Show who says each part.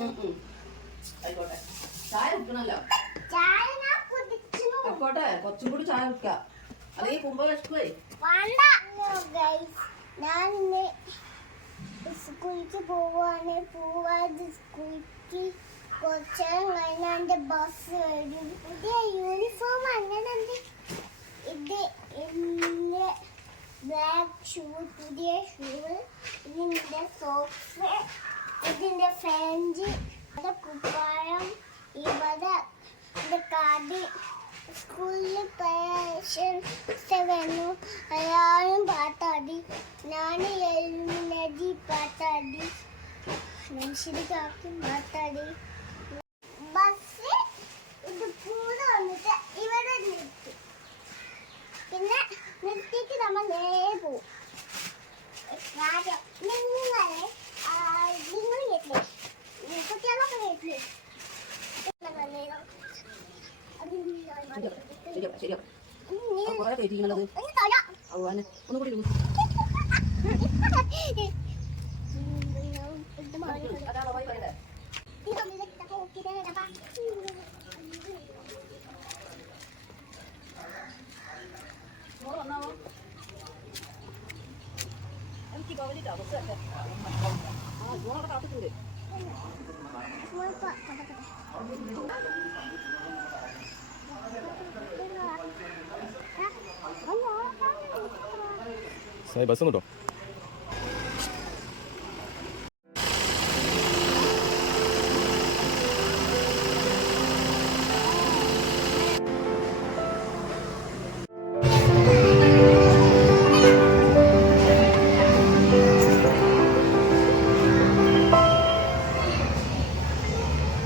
Speaker 1: ആയിക്കോട്ടെ. ചായ കൂടി ചായ കുടിക്കാം. അല്ലെങ്കിൽ കുമ്പ
Speaker 2: ഞാൻ സ്കൂളിലേക്ക് പോവാണ്. പോവാതെ സ്കൂളിലേക്ക് കുറച്ച് കഴിഞ്ഞാൽ ബസ് വരും. യൂണിഫോം അങ്ങനെ ഇത് എന്റെ ബ്ലാക്ക് ഷൂ പുതിയ ഷൂ ഇതിന്റെ സോക്സ് ഇതിന്റെ അത് കുപ്പായം ഇവിടെ എന്റെ കാർഡ് സ്കൂളിൽ പരീക്ഷ വന്നു എല്ലാവരും പാട്ടാടി ഞാൻ എഴുന്നതി പാട്ടാടി. മനുഷ്യർ കാക്കും പാട്ടാടി. ബസ് ഇത് കൂടെ വന്നിട്ട് ഇവിടെ നിർത്തി. പിന്നെ നിർത്തിയിട്ട് നമ്മൾ നേരെ പോകും
Speaker 1: ശരിയാ ശരിയാ കുറെ തേറ്റിക്കണത് അവനെ ഒന്നും കൂടി അതാണ് പോയി പറയണ്ടേ എനിക്ക് ഗൗരിട്ടാ ബസ് ആ മോളവിടെ കാത്തിട്ടുണ്ട്
Speaker 3: സായി ബസ് കേട്ടോ